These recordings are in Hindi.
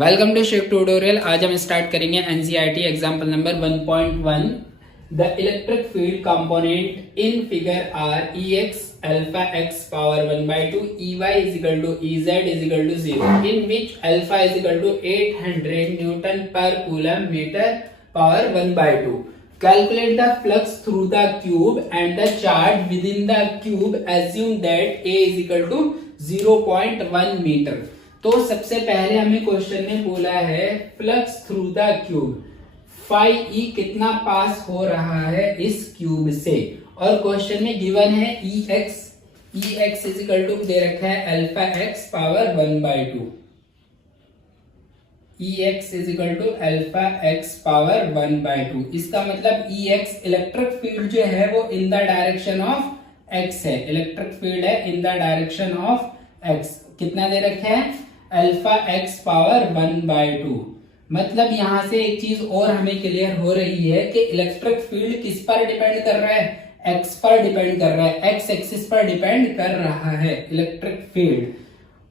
Welcome to shift tutorial. आज हम स्टार्ट करेंगे NCERT example number 1.1। The electric field component in figure are Ex alpha x power 1/2 Ey is equal to Ez is equal to 0 in which alpha is equal to 800 Newton per coulomb meter power 1/2. Calculate the flux through the cube and the charge within the cube. Assume that A is equal to 0.1 meter. तो सबसे पहले हमें क्वेश्चन में बोला है flux through the cube, phi E कितना पास हो रहा है इस क्यूब से, और क्वेश्चन में गिवन है E x is equal to दे रखा है alpha x power 1/2। E x is equal to alpha x power 1/2। इसका मतलब ई एक्स इलेक्ट्रिक फील्ड जो है वो इन द डायरेक्शन ऑफ एक्स है। इलेक्ट्रिक फील्ड है in the direction of x. कितना दे रखा है? Alpha x power 1/2। मतलब यहां से एक चीज और हमें क्लियर हो रही है कि इलेक्ट्रिक फील्ड किस पर डिपेंड कर रहा है? एक्स पर डिपेंड कर रहा है, एक्स एक्सिस पर डिपेंड कर रहा है इलेक्ट्रिक फील्ड।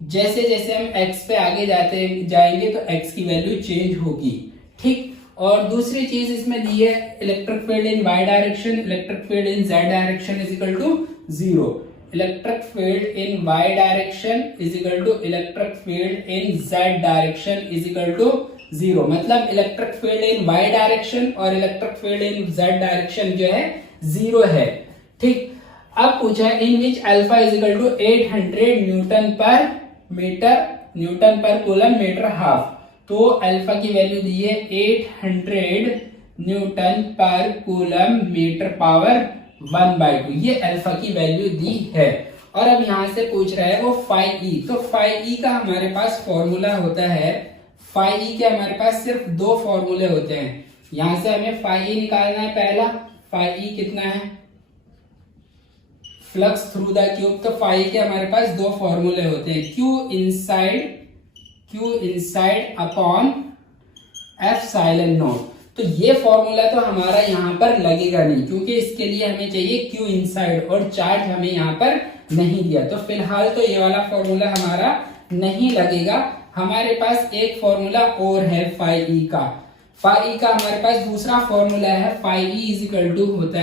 जैसे जैसे हम एक्स पे आगे जाएंगे तो एक्स की वैल्यू चेंज होगी, ठीक। और दूसरी चीज इसमें दी है electric field in Y direction, electric field in Z direction is equal to 0। Electric field in Y direction is equal to electric field in Z direction is equal to 0। मतलब electric field in Y direction और electric field in Z direction जो है 0 है, ठीक। अब पूछा है in which alpha is equal to 800 newton per coulomb metre half. तो अल्फा की वैल्यू दी है 800 newton per coulomb metre power 1/2। ये अल्फा की वैल्यू दी है। और अब यहां से पूछ रहा है वो फाई ई। तो फाई ई का हमारे पास फॉर्मूला होता है, फाई ई के हमारे पास सिर्फ दो फॉर्मूले होते हैं। यहां से हमें फाई ई निकालना है। पहला फाई ई कितना है? Flux through the cube. तो फाई के हमारे पास दो फॉर्मूले होते हैं, Q inside upon epsilon naught. तो ये फॉर्मूला तो हमारा यहाँ पर लगेगा नहीं, क्योंकि इसके लिए हमें चाहिए क्यू इनसाइड और चार्ज हमें यहाँ पर नहीं दिया। तो फिलहाल तो ये वाला फॉर्मूला हमारा नहीं लगेगा। हमारे पास एक फॉर्मूला और है फाई ई का। फाई ई का हमारे पास दूसरा फॉर्मूला है, phi E is equal to होता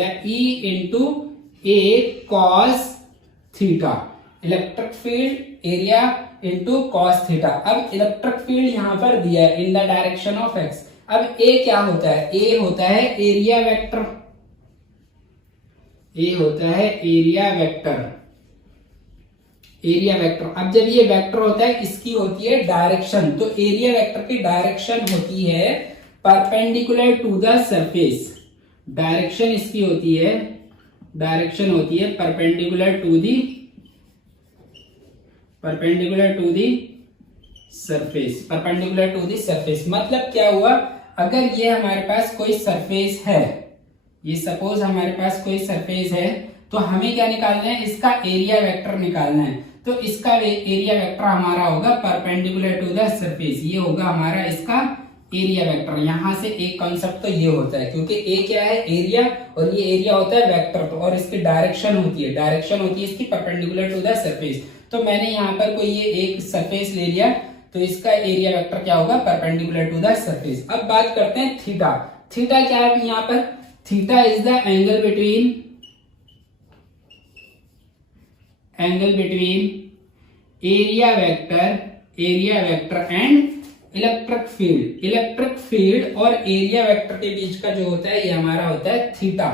है E into A cos theta. Electric field area into cos theta. अब इलेक्ट्रिक फील्ड यहां पर दिया है in the direction of X. अब ए क्या होता है? ए होता है एरिया वेक्टर। अब जब ये वेक्टर होता है इसकी होती है डायरेक्शन। तो एरिया वेक्टर की डायरेक्शन होती है perpendicular to the surface. Direction इसकी होती है परपेंडिकुलर टू दी सरफेस। मतलब क्या हुआ? अगर ये हमारे पास कोई सरफेस है, ये सपोज हमारे पास कोई सरफेस है, तो हमें क्या निकालना है? इसका एरिया वेक्टर निकालना है। तो इसका एरिया वेक्टर हमारा होगा परपेंडिकुलर टू द सरफेस। ये होगा हमारा इसका एरिया वेक्टर। यहां से एक कॉन्सेप्ट तो ये होता है, क्योंकि ए क्या है? एरिया, और ये एरिया होता है वेक्टर। तो और इसकी डायरेक्शन होती है इसकी परपेंडिकुलर टू द सरफेस। तो मैंने यहाँ पर कोई ये एक सरफेस ले लिया, तो इसका एरिया वेक्टर क्या होगा? Perpendicular to the surface. अब बात करते हैं थीटा। थीटा क्या है यहाँ पर? Theta is the angle between area vector and electric field और एरिया वेक्टर के बीच का जो होता है ये हमारा होता है theta.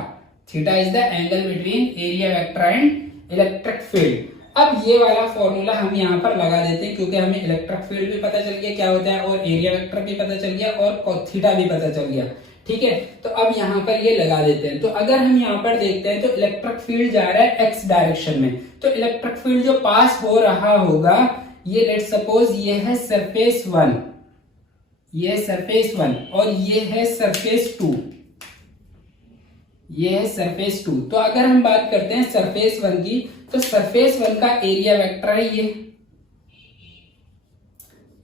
Theta is the angle between area vector and electric field. अब ये वाला फॉर्मूला हम यहाँ पर लगा देते हैं, क्योंकि हमें इलेक्ट्रिक फील्ड भी पता चल गया क्या होता है, और एरिया वेक्टर भी पता चल गया, और थीटा भी पता चल गया, ठीक है। तो अब यहाँ पर ये लगा देते हैं। तो अगर हम यहाँ पर देखते हैं तो इलेक्ट्रिक फील्ड जा रहा है एक्स डायरेक्शन में। तो इलेक्ट्रिक फील्ड जो पास हो रहा होगा, ये लेट्स सपोज ये है सरफेस 1, और ये है सरफेस 2। तो अगर हम बात करते हैं सरफेस 1 की, तो सरफेस 1 का एरिया वेक्टर है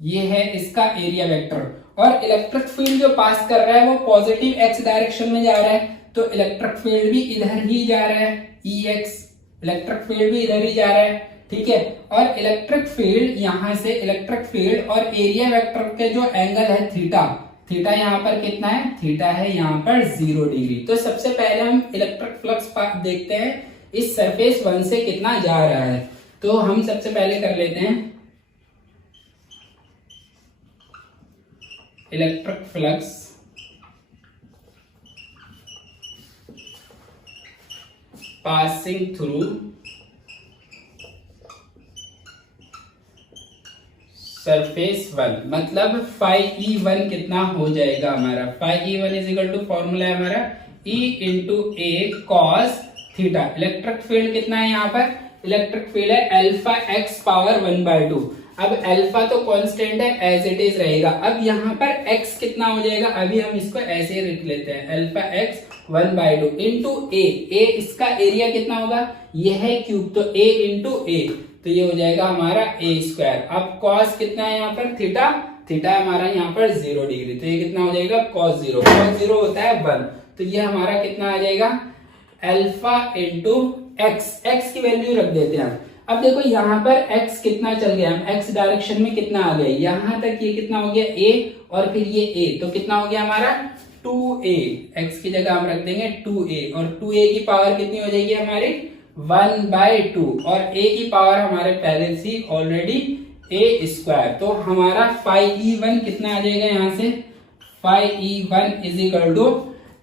ये है इसका एरिया वेक्टर। और इलेक्ट्रिक फील्ड जो पास कर रहा है वो पॉजिटिव एक्स डायरेक्शन में जा रहा है, तो इलेक्ट्रिक फील्ड भी इधर ही जा रहा है, ई एक्स। इलेक्ट्रिक फील्ड भी इधर ही जा रहा है, ठीक है। और इलेक्ट्रिक फील्ड यहां से इलेक्ट्रिक फील्ड और एरिया वेक्टर के जो एंगल है थीटा, थीटा यहाँ पर कितना है, थीटा है यहाँ पर 0 डिग्री। तो सबसे पहले हम इलेक्ट्रिक फ्लक्स देखते हैं इस सरफेस 1 से कितना जा रहा है। तो हम सबसे पहले कर लेते हैं electric flux passing through surface 1, मतलब φE1 कितना हो जाएगा हमारा, φE1 is equal to formula है हमारा E into A cos theta. Electric field कितना है यहाँ पर, इलेक्ट्रिक फील्ड है अल्फा एक्स पावर 1/2। अब अल्फा तो कांस्टेंट है, एज इट इज रहेगा। अब यहाँ पर x कितना हो जाएगा, अभी हम इसको ऐसे ही लिख लेते हैं, अल्फा एक्स 1/2 इंटू ए, इसका एरिया कितना होगा, यह है क्यूब, तो a इंटू ए, तो ये हो जाएगा हमारा a स्क्वायर। अब cos कितना है यहाँ पर, थीटा, थीटा हमारा यहाँ पर 0 डिग्री, तो ये कितना हो जाएगा cos 0, cos 0 होता है 1, तो ये हमारा कितना आ जाएगा अल्फा इंटू एक्स, एक्स की वैल्यू रख देते हैं हम। अब देखो यहाँ पर x कितना चल गया, हम x डायरेक्शन में कितना आ गया, यहाँ तक ये कितना हो गया a, और फिर ये a, तो कितना हो गया हमारा 2a, x की जगह हम रख देंगे 2a, और 2a की पावर कितनी हो जाएगी हमारी 1/2, और a की पावर हमारे पहले से ऑलरेडी a स्क्वायर। तो हमारा φE1 कितना आ जाएगा, यहाँ से φE1 is equal to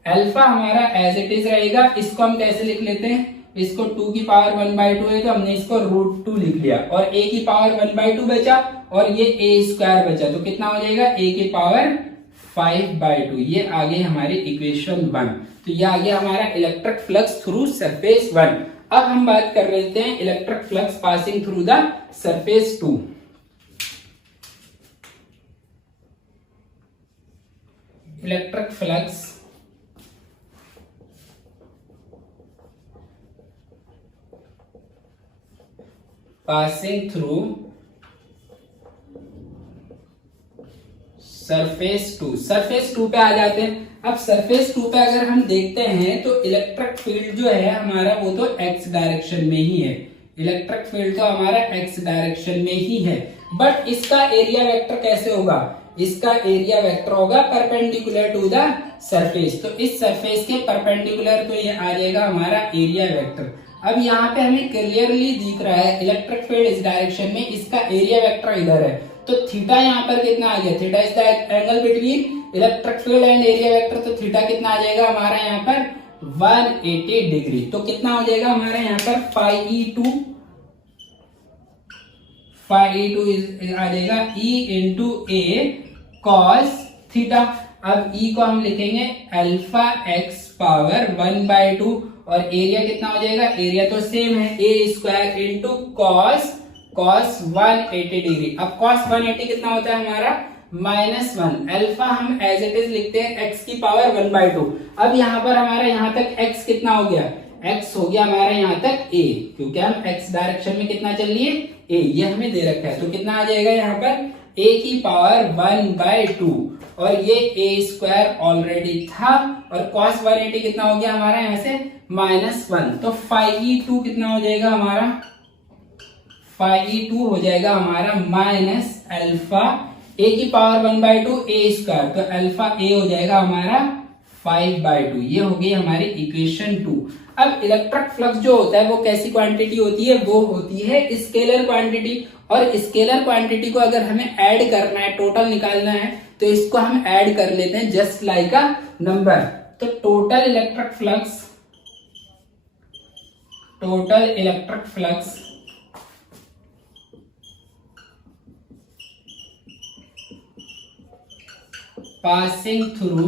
alpha हमारा एज इट इज रहेगा, इसको हम कैसे लिख लेते हैं, इसको 2 की पावर 1/2 है तो हमने इसको √2 लिख लिया, और a की पावर 1/2 बचा, और ये a स्क्वायर बचा, तो कितना हो जाएगा a की पावर 5/2। ये आ गई हमारी इक्वेशन 1। तो ये आ गया हमारा इलेक्ट्रिक फ्लक्स थ्रू सरफेस 1। अब हम बात कर लेते हैं electric flux passing through the surface 2। Electric flux passing through surface 2, surface 2 पे आ जाते हैं। अब सरफेस 2 पे अगर हम देखते हैं तो इलेक्ट्रिक फील्ड जो है हमारा वो तो x डायरेक्शन में ही है, इलेक्ट्रिक फील्ड तो हमारा x डायरेक्शन में ही है, बट इसका एरिया वेक्टर कैसे होगा, इसका एरिया वेक्टर होगा परपेंडिकुलर टू द सरफेस, तो इस सरफेस के परपेंडिकुलर तो ये आ जाएगा हमारा एरिया वेक्टर। अब यहाँ पे हमें क्लियरली दिख रहा है इलेक्ट्रिक फील्ड इस डायरेक्शन में, इसका एरिया वेक्टर इधर है, तो थीटा यहाँ पर कितना आ गया, theta is the angle between electric field and area vector, तो थीटा कितना आ जाएगा हमारा यहाँ पर 180 डिग्री। तो कितना हो जाएगा हमारा यहाँ पर φE2 आ जाएगा E into A cos theta. अब E को हम लिखेंगे अल्फा एक्स पावर 1/2, और एरिया कितना हो जाएगा, एरिया तो सेम है a square into cos 180 degree. अब कॉस 180 कितना होता है हमारा -1, अल्फा हम एज इट इज लिखते हैं x की पावर 1/2। अब यहाँ पर हमारा यहाँ तक x कितना हो गया, x हो गया हमारा यहाँ तक a, क्योंकि हम x डायरेक्शन में कितना चल लिए a, ये हमें दे रखा है, तो कितना आ जाएगा यहाँ पर a की पावर 1/2, और ये a स्क्वायर ऑलरेडी था, और cos 180 कितना हो गया हमारा यहाँ से -1, तो φE2 कितना हो जाएगा हमारा, φE2 हो जाएगा हमारा माइनस अल्फा a की पावर 1/2 a स्क्वायर, तो अल्फा a हो जाएगा हमारा 5/2। ये हो गई हमारी इक्वेशन 2। अब इलेक्ट्रिक फ्लक्स जो होता है वो कैसी क्वांटिटी होती है, वो होती है स्केलर क्वांटिटी, और स्केलर क्वांटिटी को अगर हमें ऐड करना है, टोटल निकालना है, तो इसको हम ऐड कर लेते हैं जस्ट लाइक अ नंबर। तो total electric flux passing through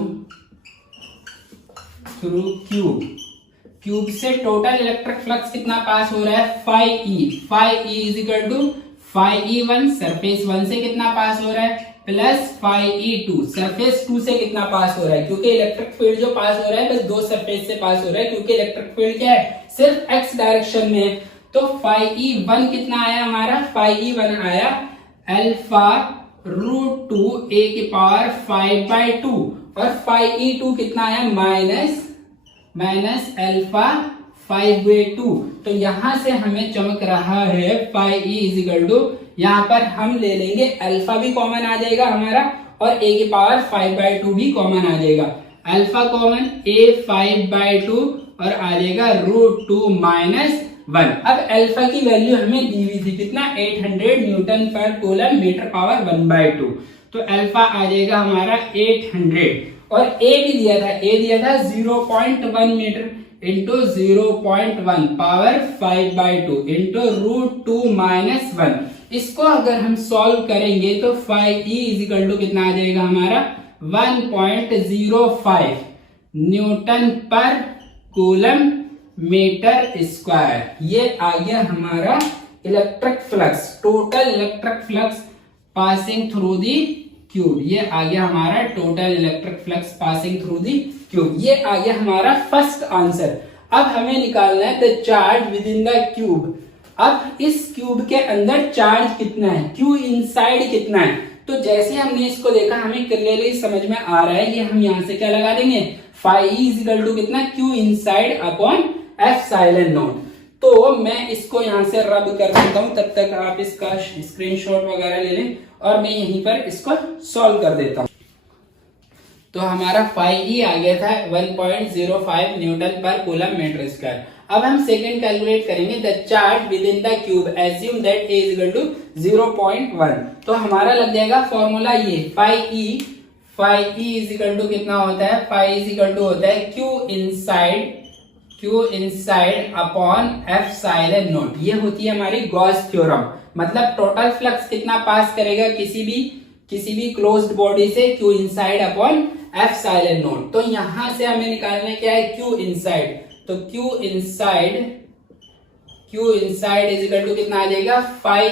cube से टोटल इलेक्ट्रिक फ्लक्स कितना पास हो रहा है, φE is equal to φE1 surface 1 से कितना पास हो रहा है, प्लस φE2 सरफेस 2 से कितना पास हो रहा है, क्योंकि इलेक्ट्रिक फील्ड जो पास हो रहा है बस दो सरफेस से पास हो रहा है, क्योंकि इलेक्ट्रिक फील्ड क्या है, सिर्फ x डायरेक्शन में है। तो φE1 कितना आया हमारा, φE1 आया अल्फा √2 a की पावर 5/2, और φE2 कितना आया माइनस अल्फा 5/2। तो यहां से हमें चमक रहा है phi E is equal to, यहाँ पर हम ले लेंगे अल्फा भी कॉमन आ जाएगा हमारा और a की पावर 5/2 भी कॉमन आ जाएगा। अल्फा कॉमन a 5/2 और आ जाएगा √2 - 1। अब अल्फा की वैल्यू हमें दी हुई थी कितना, 800 newton per coulomb metre power 1/2। तो अल्फा आ जाएगा हमारा 800 और a भी दिया था, a दिया था 0.1 मीटर इंटू 0.1 पावर 5/2 इंटू √2 - 1। इसको अगर हम सॉल्व करेंगे तो phi E is equal to कितना आ जाएगा हमारा 1.05 Newton per coulomb metre square. ये आ गया हमारा electric flux, total electric flux passing through the cube. ये आ गया हमारा total electric flux passing through the cube. ये आ गया हमारा फर्स्ट आंसर। अब हमें निकालना है the charge within the cube. अब इस क्यूब के अंदर चार्ज कितना है, क्यू इनसाइड कितना है। तो जैसे हमने इसको देखा हमें क्लियरली समझ में आ रहा है, ये हम यहाँ से क्या लगा देंगे, phi E is equal to कितना, Q inside upon epsilon naught. तो मैं इसको यहाँ से रब कर देता हूं, तब तक आप इसका स्क्रीनशॉट वगैरह ले लें और मैं यहीं पर इसको सॉल्व कर देता हूं। तो हमारा फाई ई आ गया था 1.05 Newton per coulomb metre square. अब हम सेकंड कैलकुलेट करेंगे the charge within the cube assume that a is equal to 0.1। तो हमारा लग जाएगा फॉर्मूला ये phi E is equal to कितना होता है, फाई इज इक्वल टू होता है Q inside upon epsilon naught. ये होती है हमारी गॉस थ्योरम, मतलब टोटल फ्लक्स कितना पास करेगा किसी भी क्लोज्ड बॉडी से, Q inside upon epsilon naught. तो यहां से हमें निकालना क्या है, क्यू इनसाइड। तो Q inside is equal to कितना आ जाएगा, phi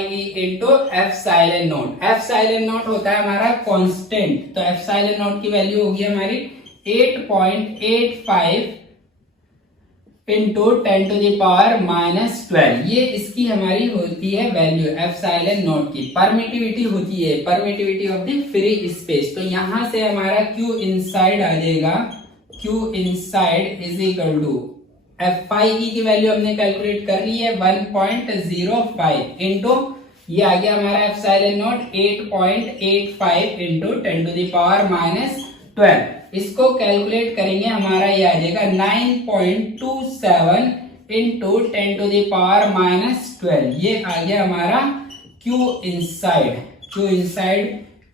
E into epsilon naught. Epsilon naught होता है हमारा कांस्टेंट, तो एप्सिलॉन नॉट की वैल्यू होगी हमारी 8.85 इंटू 10⁻⁻12। ये इसकी हमारी होती है वैल्यू एप्सिलॉन नॉट की। परमिटिविटी होती है, permittivity of the free space. तो यहां से हमारा क्यू इनसाइड आ जाएगा, Q inside is equal to phi E की वैल्यू हमने कैलकुलेट कर ली है 1.05 इंटू ये आ गया हमारा एप्सिलॉन नॉट 8.85 इंटू 10⁻⁻12। इसको कैलकुलेट करेंगे हमारा ये आ जाएगा 9.27 इंटू 10⁻⁻12। ये आ गया हमारा क्यू इनसाइड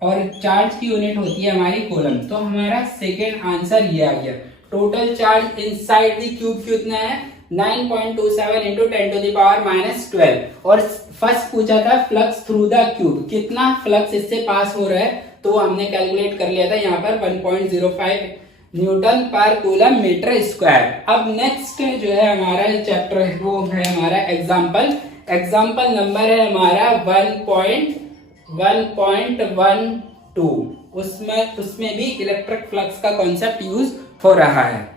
और चार्ज की यूनिट होती है हमारी कूलम। तो हमारा सेकेंड आंसर ये आ गया। Total charge inside the cube कितना है, 9.27 इंटू 10⁻⁻12। और फर्स्ट पूछा था फ्लक्स थ्रू द क्यूब, कितना फ्लक्स इससे पास हो रहा है, तो हमने कैलकुलेट कर लिया था यहाँ पर 1.05 Newton per coulomb metre square. अब नेक्स्ट जो है हमारा चैप्टर वो है हमारा एग्जाम्पल नंबर है हमारा 1.12। उसमें भी इलेक्ट्रिक फ्लक्स का कॉन्सेप्ट यूज हो रहा है।